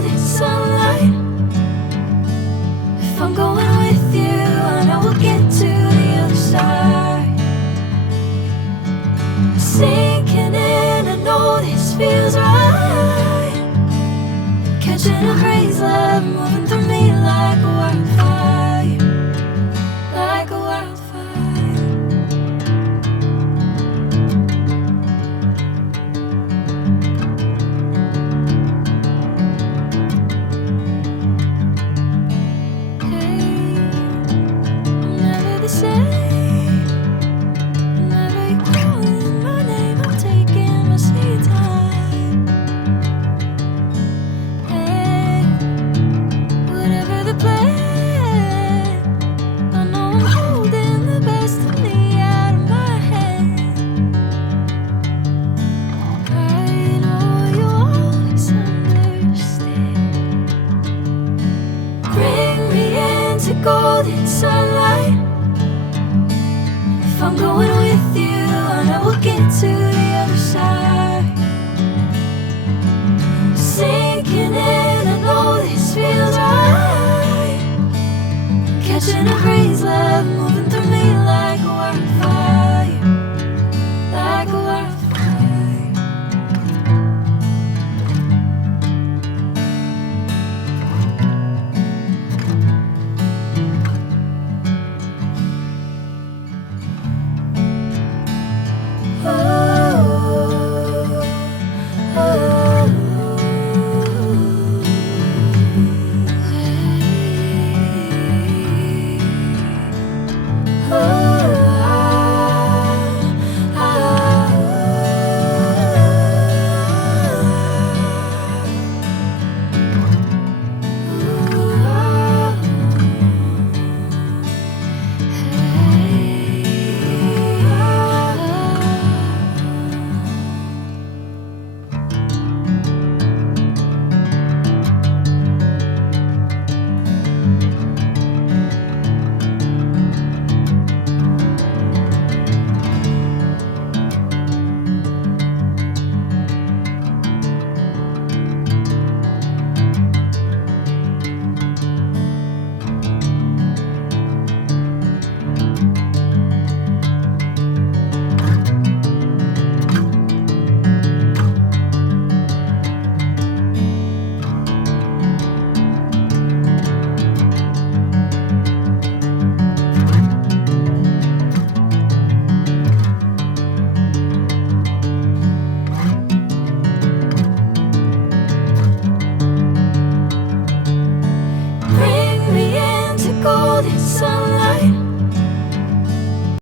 golden sunlight. If I'm going with you, I know we'll get to the other side. Sinking in, I know this feels right. Catching a crazy love, moving through me like a wildfire, like a wildfire. Golden sunlight. If I'm going with you, I know we'll get to the other side. Sinking in, I know this feels right. Catching a crazy love, moving through me like a wildfire, like a wildfire. Golden sunlight.